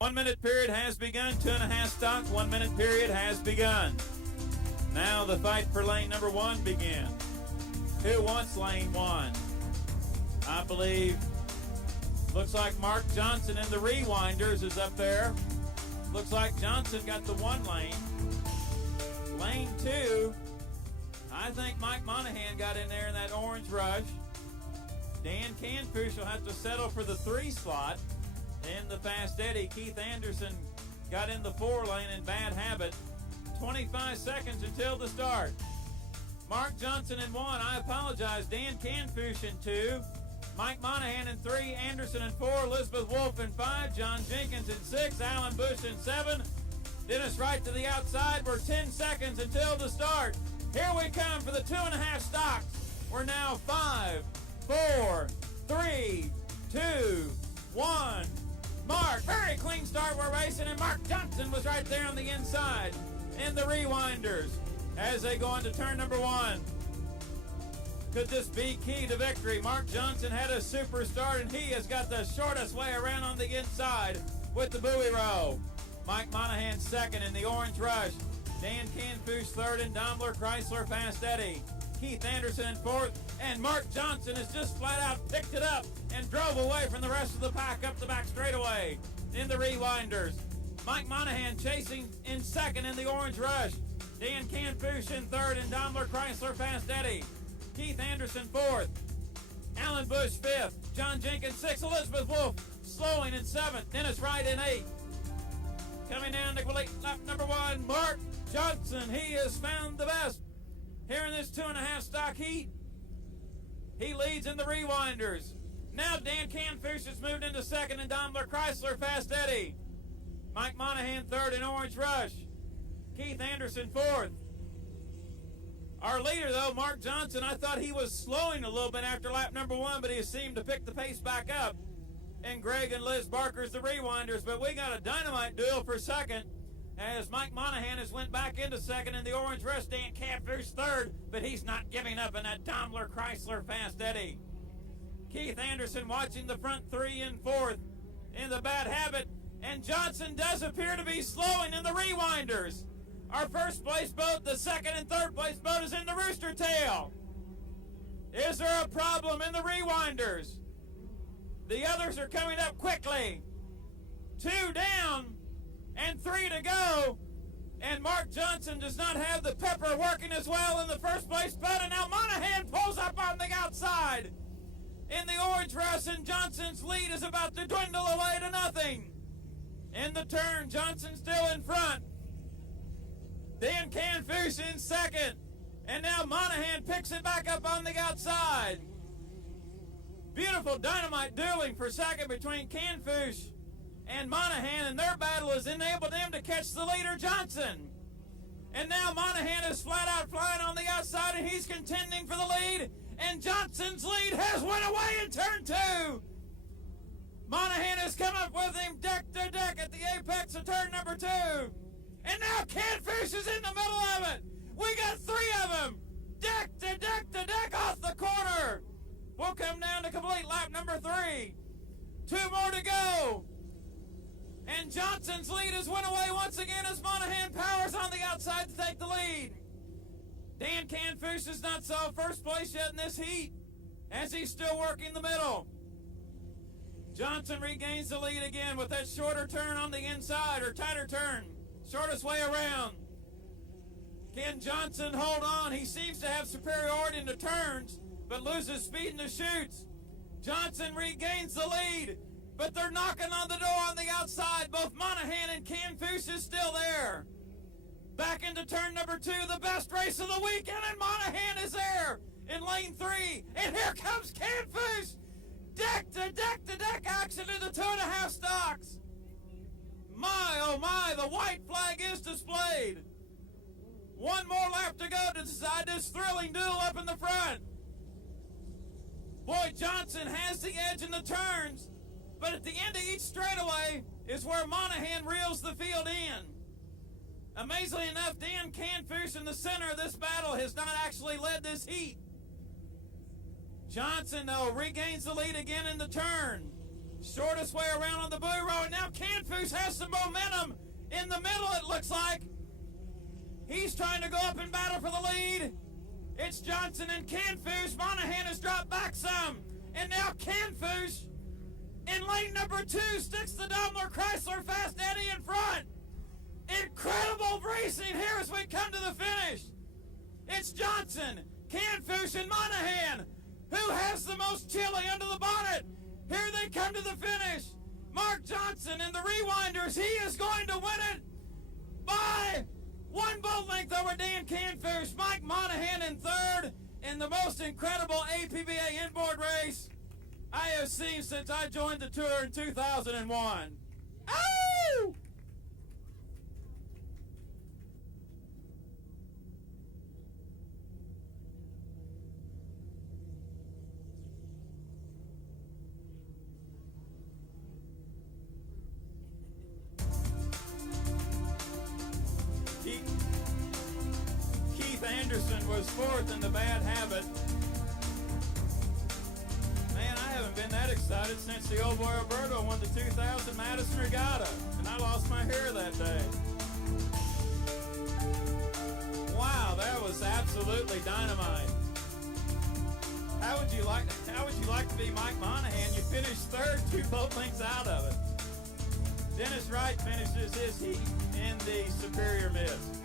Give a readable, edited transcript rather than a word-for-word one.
1 minute period has begun. 2.5 stock. 1 minute period has begun. Now the fight for lane number 1 begins. Who wants lane 1? I believe, looks like Mark Johnson in the Rewinders is up there. Looks like Johnson got the 1 lane. Lane 2, I think Mike Monahan got in there in that orange rush. Dan Canfush will have to settle for the 3 slot. In the Fast Eddie, Keith Anderson got in the 4 lane in Bad Habit. 25 seconds until the start. Mark Johnson in 1. I apologize. Dan Canfush in 2. Mike Monahan in 3. Anderson in 4. Elizabeth Wolf in 5. John Jenkins in 6. Alan Bush in 7. Dennis Wright to the outside. We're 10 seconds until the start. Here we come for the 2.5 stocks. We're now 5, 4, 3, 2, 1. Mark, very clean start we're racing, and Mark Johnson was right there on the inside in the Rewinders as they go into turn number 1. Could this be key to victory? Mark Johnson had a super start, and he has got the shortest way around on the inside with the buoy row. Mike Monahan second in the orange rush. Dan Canfush third in Daimler Chrysler Fast Eddie. Keith Anderson in 4th, and Mark Johnson has just flat out picked it up and drove away from the rest of the pack up the back straightaway in the Rewinders. Mike Monahan chasing in 2nd in the orange rush. Dan Canfush in 3rd in Daimler Chrysler Fast Eddie. Keith Anderson 4th. Alan Bush 5th. John Jenkins 6th. Elizabeth Wolf slowing in 7th. Dennis Wright in 8th. Coming down to lap number 1, Mark Johnson. He has found the best here in this 2.5 stock heat. He leads in the Rewinders. Now Dan Canfush has moved into 2nd in Daimler Chrysler Fast Eddie. Mike Monahan 3rd in Orange Rush. Keith Anderson 4th. Our leader, though, Mark Johnson, I thought he was slowing a little bit after lap number 1, but he seemed to pick the pace back up. And Greg and Liz Barker's the Rewinders, but we got a dynamite duel for 2nd as Mike Monahan has went back into 2nd in the Orange Rush. Dan Canfush 3rd, but he's not giving up in that Daimler Chrysler Fast Eddie. Keith Anderson watching the front 3 and 4th in the Bad Habit, and Johnson does appear to be slowing in the Rewinders. Our first place boat, the 2nd and 3rd place boat is in the Rooster Tail. Is there a problem in the Rewinders? The others are coming up quickly. 2 down and 3 to go. And Mark Johnson does not have the pepper working as well in the first place boat. And now Monahan pulls up on the outside in the orange rush, and Johnson's lead is about to dwindle away to nothing. In the turn, Johnson still in front. Dan Canfush in 2nd. And now Monahan picks it back up on the outside. Beautiful dynamite dueling for 2nd between Canfush and Monahan, and their battle has enabled them to catch the leader, Johnson. And now Monahan is flat out flying on the outside, and he's contending for the lead, and Johnson's lead has went away in turn 2. Monahan has come up with him deck to deck at the apex of turn number 2. And now Canfush is in the middle of it. We got 3 of them. Deck to deck to deck off the corner. We'll come down to complete lap number 3. 2 more to go. And Johnson's lead has went away once again as Monahan powers on the outside to take the lead. Dan Canfush has not saw first place yet in this heat as he's still working the middle. Johnson regains the lead again with that shorter turn on the inside, or tighter turn. Shortest way around. Can Johnson hold on? He seems to have superiority in the turns, but loses speed in the chutes. Johnson regains the lead, but they're knocking on the door on the outside. Both Monahan and Canfush is still there. Back into turn number 2, the best race of the weekend, and Monahan is there in lane 3. And here comes Canfush. Deck to deck to deck action in the 2.5 stocks. My, oh my, the white flag is displayed. 1 more lap to go to decide this thrilling duel up in the front. Boy, Johnson has the edge in the turns, but at the end of each straightaway is where Monahan reels the field in. Amazingly enough, Dan Canfush in the center of this battle has not actually led this heat. Johnson, though, regains the lead again in the turn. Shortest way around on the buoy row, and now Canfoose has some momentum in the middle, it looks like. He's trying to go up and battle for the lead. It's Johnson and Canfoose. Monahan has dropped back some. And now Canfoose in lane number 2 sticks the Daimler Chrysler Fast Eddie in front. Incredible racing here as we come to the finish. It's Johnson, Canfoose, and Monahan. Who has the most chili under the bonnet? Here they come to the finish. Mark Johnson and the Rewinders. He is going to win it by 1 boat length over Dan Canfoose. Mike Monahan in third in the most incredible APBA inboard race I have seen since I joined the tour in 2001. Oh! Keith Anderson was fourth in the bad habit. Man, I haven't been that excited since the old boy Alberto won the 2000 Madison Regatta, and I lost my hair that day. Wow, that was absolutely dynamite. How would you like to be Mike Monahan? You finished third, 2 boat lengths out of it. Dennis Wright finishes his heat in the Superior Miss.